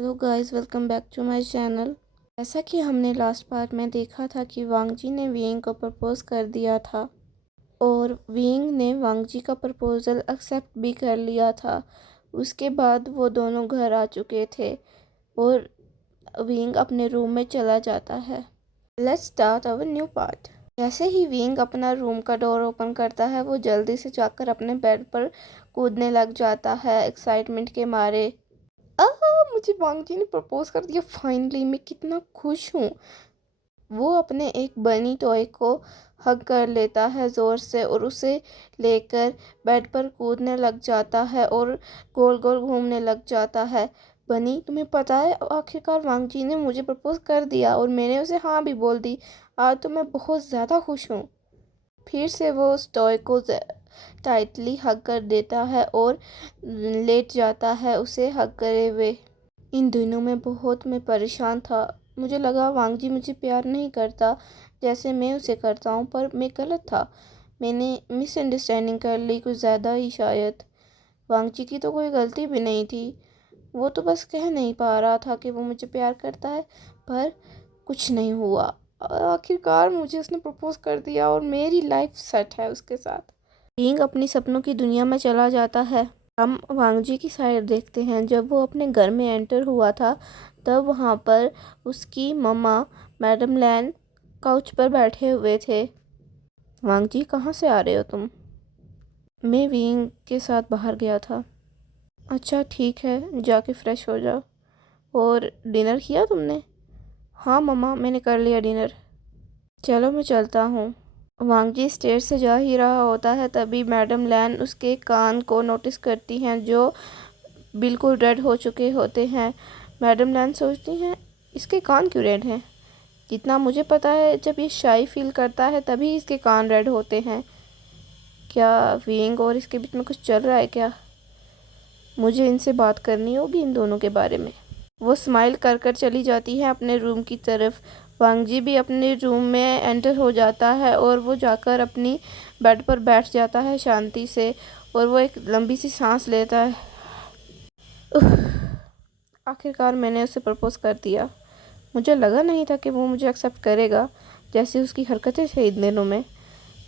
Hello guys, welcome back to my channel. जैसा कि हमने लास्ट पार्ट में देखा था कि वांग जी ने विंग को प्रपोज कर दिया था और विंग ने वांग जी का प्रपोजल एक्सेप्ट भी कर लिया था। उसके बाद वो दोनों घर आ चुके थे और विंग अपने रूम में चला जाता है। Let's start our new part. जैसे ही विंग अपना रूम का डोर ओपन करता है, वो जल्दी से जाकर अपने बेड पर कूदने लग जाता है एक्साइटमेंट के मारे। मुझे वांग जी ने प्रपोज कर दिया फाइनली, मैं कितना खुश हूँ। वो अपने एक बनी टॉय को हग कर लेता है ज़ोर से और उसे लेकर बेड पर कूदने लग जाता है और गोल गोल घूमने लग जाता है। बनी, तुम्हें पता है आखिरकार वांग जी ने मुझे प्रपोज कर दिया और मैंने उसे हाँ भी बोल दी। आज तो मैं बहुत ज़्यादा खुश हूँ। फिर से वो उस टॉय को टाइटली हग कर देता है और लेट जाता है उसे हग करे हुए। इन दिनों में बहुत मैं परेशान था। मुझे लगा वांग जी मुझे प्यार नहीं करता जैसे मैं उसे करता हूँ, पर मैं गलत था। मैंने मिसअंडरस्टैंडिंग कर ली कुछ ज़्यादा ही शायद। वांग जी की तो कोई गलती भी नहीं थी, वो तो बस कह नहीं पा रहा था कि वो मुझे प्यार करता है, पर कुछ नहीं हुआ। आखिरकार मुझे उसने प्रपोज कर दिया और मेरी लाइफ सेट है उसके साथ। किंग अपनी सपनों की दुनिया में चला जाता है। हम वांग जी की साइड देखते हैं। जब वो अपने घर में एंटर हुआ था, तब वहाँ पर उसकी मम्मा मैडम लैन काउच पर बैठे हुए थे। वांग जी, कहाँ से आ रहे हो तुम? मैं विंग के साथ बाहर गया था। अच्छा ठीक है, जाके फ्रेश हो जाओ। और डिनर किया तुमने? हाँ मम्मा, मैंने कर लिया डिनर। चलो मैं चलता हूँ। वांग जी स्टेज से जा ही रहा होता है, तभी मैडम लैन उसके कान को नोटिस करती हैं जो बिल्कुल रेड हो चुके होते हैं। मैडम लैन सोचती हैं, इसके कान क्यों रेड हैं? जितना मुझे पता है, जब ये शाई फील करता है तभी इसके कान रेड होते हैं। क्या विंग और इसके बीच में कुछ चल रहा है क्या? मुझे इनसे बात करनी होगी इन दोनों के बारे में। वो स्माइल कर कर चली जाती है अपने रूम की तरफ। वांग जी भी अपने रूम में एंटर हो जाता है और वो जाकर अपनी बेड पर बैठ जाता है शांति से, और वो एक लंबी सी सांस लेता है। आखिरकार मैंने उसे प्रपोज कर दिया। मुझे लगा नहीं था कि वो मुझे एक्सेप्ट करेगा, जैसे उसकी हरकतें थे इन दिनों में,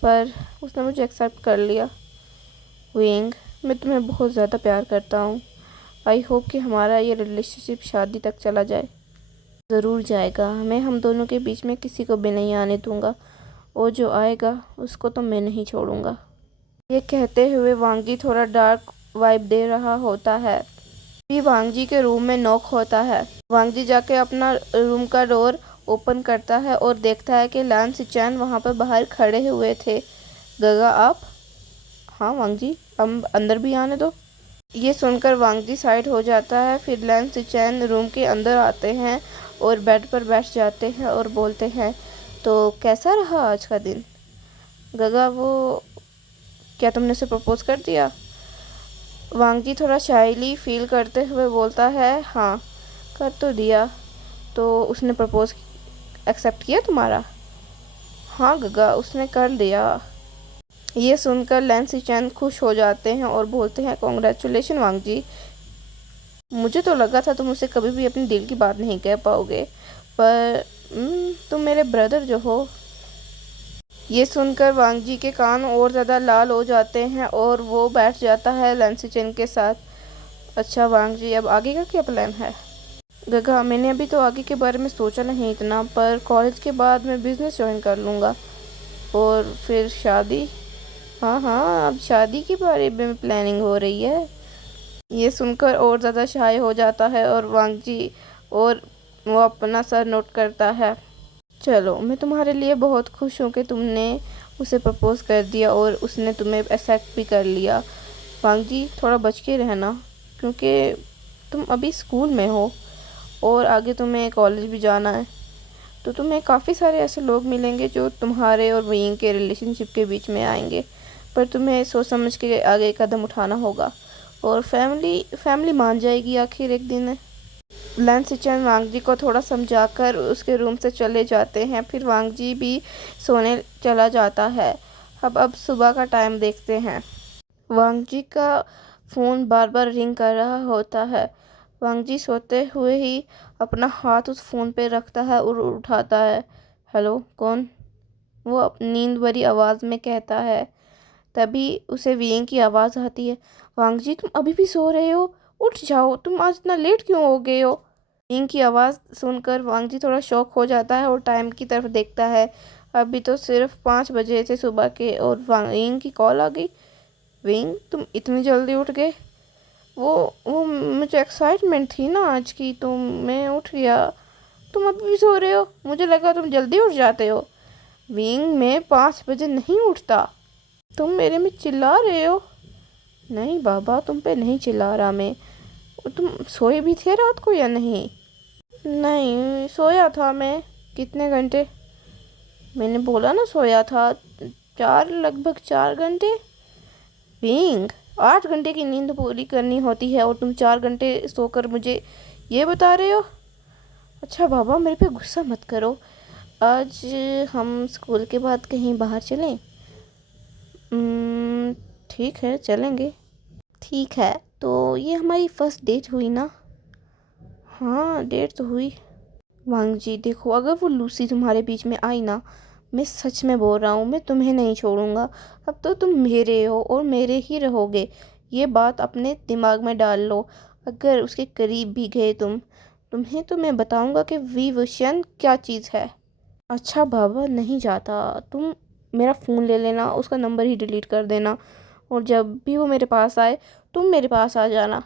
पर उसने मुझे एक्सेप्ट कर लिया। विंग, मैं तुम्हें बहुत ज़्यादा प्यार करता हूँ। आई होप कि हमारा ये रिलेशनशिप शादी तक चला जाए। ज़रूर जाएगा। मैं हम दोनों के बीच में किसी को भी नहीं आने दूंगा, और जो आएगा उसको तो मैं नहीं छोड़ूंगा। ये कहते हुए वांग जी थोड़ा डार्क वाइब दे रहा होता है। भी वांग जी के रूम में नॉक होता है। वांग जी जाके अपना रूम का डोर ओपन करता है और देखता है कि लैन सिचैन वहाँ पर बाहर खड़े हुए थे। गगा आप? हाँ वांग जी, हम अंदर भी आने दो। ये सुनकर वांग जी साइड हो जाता है। फिर लैन सिचैन रूम के अंदर आते हैं और बेड पर बैठ जाते हैं और बोलते हैं, तो कैसा रहा आज का दिन? गगा, वो क्या तुमने उसे प्रपोज कर दिया? वांग जी थोड़ा शाइली फील करते हुए बोलता है, हाँ कर तो दिया। तो उसने प्रपोज एक्सेप्ट किया तुम्हारा? हाँ गगा, उसने कर दिया। ये सुनकर लैंसी चैन खुश हो जाते हैं और बोलते हैं, कॉन्ग्रेचुलेशन वांग जी। मुझे तो लगा था तुम उसे कभी भी अपनी दिल की बात नहीं कह पाओगे, पर तुम मेरे ब्रदर जो हो। ये सुनकर वांग जी के कान और ज़्यादा लाल हो जाते हैं और वो बैठ जाता है लैंसी चैन के साथ। अच्छा वांग जी, अब आगे का क्या प्लान है? गगा, मैंने अभी तो आगे के बारे में सोचा नहीं इतना, पर कॉलेज के बाद मैं बिज़नेस ज्वाइन कर लूँगा और फिर शादी। हाँ हाँ, अब शादी के बारे में प्लानिंग हो रही है। ये सुनकर और ज़्यादा शाय हो जाता है और वांग जी, और वो अपना सर नोट करता है। चलो, मैं तुम्हारे लिए बहुत खुश हूँ कि तुमने उसे प्रपोज कर दिया और उसने तुम्हें एक्सेप्ट भी कर लिया। वांग जी, थोड़ा बच के रहना, क्योंकि तुम अभी स्कूल में हो और आगे तुम्हें कॉलेज भी जाना है, तो तुम्हें काफ़ी सारे ऐसे लोग मिलेंगे जो तुम्हारे और विंग के रिलेशनशिप के बीच में आएंगे, पर तुम्हें सोच समझ के आगे कदम उठाना होगा, और फैमिली मान जाएगी आखिर एक दिन। लैन सिचन वांग जी को थोड़ा समझाकर उसके रूम से चले जाते हैं। फिर वांग जी भी सोने चला जाता है। अब सुबह का टाइम देखते हैं। वांग जी का फ़ोन बार बार रिंग कर रहा होता है। वांग जी सोते हुए ही अपना हाथ उस फ़ोन पे रखता है और उठाता है। हेलो, कौन? वो अपनी नींद भरी आवाज़ में कहता है। तभी उसे वियेंग की आवाज़ आती है। वांग जी, तुम अभी भी सो रहे हो? उठ जाओ, तुम आज इतना लेट क्यों हो गए हो? वियेंग की आवाज़ सुनकर वांग जी थोड़ा शॉक हो जाता है और टाइम की तरफ देखता है। अभी तो सिर्फ 5 बजे थे सुबह के और वियेंग की कॉल आ गई। वियेंग, तुम इतनी जल्दी उठ गए? वो मुझे एक्साइटमेंट थी ना आज की, तो मैं उठ गया। तुम अभी भी सो रहे हो? मुझे लगा तुम जल्दी उठ जाते हो। वियेंग, मैं 5 बजे नहीं उठता। तुम मेरे में चिल्ला रहे हो? नहीं बाबा, तुम पे नहीं चिल्ला रहा मैं। तुम सोए भी थे रात को या नहीं? नहीं, सोया था मैं। कितने घंटे? मैंने बोला ना सोया था। लगभग 4 घंटे। विंग, 8 घंटे की नींद पूरी करनी होती है और तुम 4 घंटे सोकर मुझे ये बता रहे हो? अच्छा बाबा, मेरे पे गुस्सा मत करो। आज हम स्कूल के बाद कहीं बाहर चलें? ठीक है, चलेंगे। ठीक है, तो ये हमारी फर्स्ट डेट हुई ना? हाँ, डेट तो हुई। वांग जी देखो, अगर वो लूसी तुम्हारे बीच में आई ना, मैं सच में बोल रहा हूँ, मैं तुम्हें नहीं छोड़ूंगा। अब तो तुम मेरे हो और मेरे ही रहोगे। ये बात अपने दिमाग में डाल लो। अगर उसके करीब भी गए तुम्हें तो मैं बताऊंगा कि विवशन क्या चीज़ है। अच्छा बाबा, नहीं जाता। तुम मेरा फ़ोन ले लेना, उसका नंबर ही डिलीट कर देना और जब भी वो मेरे पास आए तुम मेरे पास आ जाना।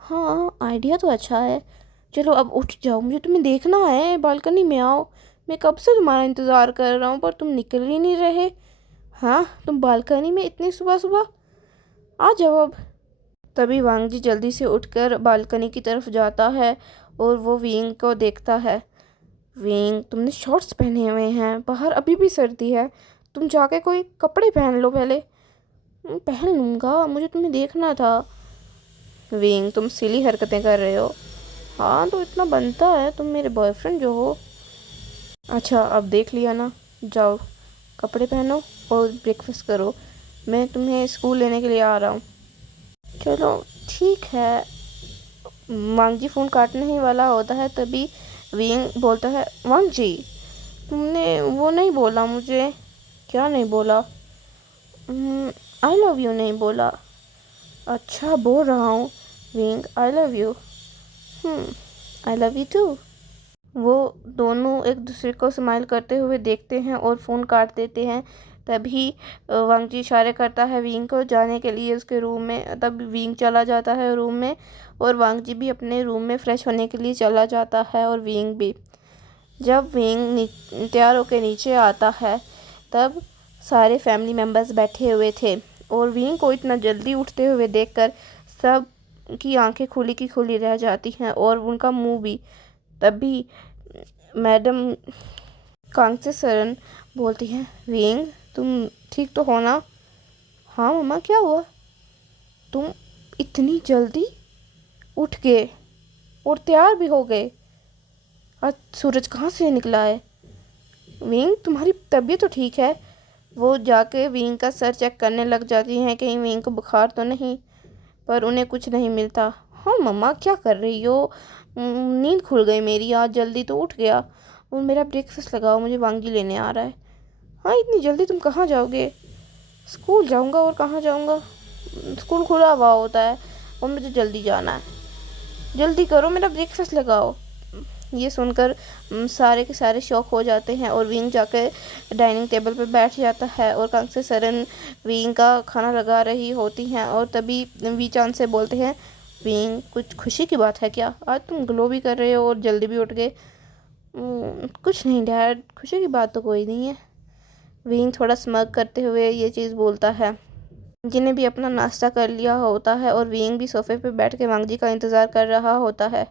हाँ, आइडिया तो अच्छा है। चलो अब उठ जाओ, मुझे तुम्हें देखना है। बालकनी में आओ। मैं कब से तुम्हारा इंतज़ार कर रहा हूँ पर तुम निकल ही नहीं रहे। हाँ, तुम बालकनी में इतनी सुबह सुबह? आ जाओ अब। तभी वांग जी जल्दी से उठकर बालकनी की तरफ जाता है और वो विंग को देखता है। विंग, तुमने शॉर्ट्स पहने हुए हैं, बाहर अभी भी सर्दी है। तुम जाके कोई कपड़े पहन लो पहले। पहन लूँगा, मुझे तुम्हें देखना था। विंग, तुम सिली हरकतें कर रहे हो। हाँ, तो इतना बनता है, तुम मेरे बॉयफ्रेंड जो हो। अच्छा, अब देख लिया ना। जाओ, कपड़े पहनो और ब्रेकफास्ट करो। मैं तुम्हें स्कूल लेने के लिए आ रहा हूँ। चलो ठीक है। वांग जी फ़ोन काटने ही वाला होता है तभी विंग बोलता है, वांग जी, तुमने वो नहीं बोला मुझे। क्या नहीं बोला? आई लव यू नहीं बोला। अच्छा, बोल रहा हूँ। Wing, I love you. I love you too. वो दोनों एक दूसरे को स्माइल करते हुए देखते हैं और फ़ोन काट देते हैं। तभी वांग जी इशारे करता है विंग को जाने के लिए उसके रूम में। तब विंग चला जाता है रूम में और वांग जी भी अपने रूम में फ़्रेश होने के लिए चला जाता है और विंग भी। जब विंग तैयार होकर नीचे आता है तब सारे फैमिली मेम्बर्स बैठे हुए थे और विंग को इतना जल्दी उठते हुए देखकर सब की आंखें खुली की खुली रह जाती हैं और उनका मुंह भी। तभी मैडम कांगचे सरन बोलती हैं, विंग, तुम ठीक तो हो ना? हाँ मम्मा, क्या हुआ? तुम इतनी जल्दी उठ गए और तैयार भी हो गए। आज सूरज कहाँ से निकला है? विंग, तुम्हारी तबीयत तो ठीक है? वो जाके विंग का सर चेक करने लग जाती हैं कहीं विंग को बुखार तो नहीं, पर उन्हें कुछ नहीं मिलता। हाँ मम्मा, क्या कर रही हो? नींद खुल गई मेरी, आज जल्दी तो उठ गया। और मेरा ब्रेकफास्ट लगाओ, मुझे वांगी लेने आ रहा है। हाँ, इतनी जल्दी तुम कहाँ जाओगे? स्कूल जाऊँगा, और कहाँ जाऊँगा? स्कूल खुला हुआ होता है और मुझे जल्दी जाना है। जल्दी करो, मेरा ब्रेकफास्ट लगाओ। ये सुनकर सारे के सारे शॉक हो जाते हैं और विंग जाकर डाइनिंग टेबल पर बैठ जाता है और कांगसे सरन विंग का खाना लगा रही होती हैं और तभी वी चांद से बोलते हैं, विंग, कुछ खुशी की बात है क्या? आज तुम ग्लो भी कर रहे हो और जल्दी भी उठ गए। कुछ नहीं डैड, खुशी की बात तो कोई नहीं है। विंग थोड़ा स्मग करते हुए ये चीज़ बोलता है। जिन्हें भी अपना नाश्ता कर लिया होता है और विंग भी सोफे पे बैठ के वांग जी का इंतज़ार कर रहा होता है।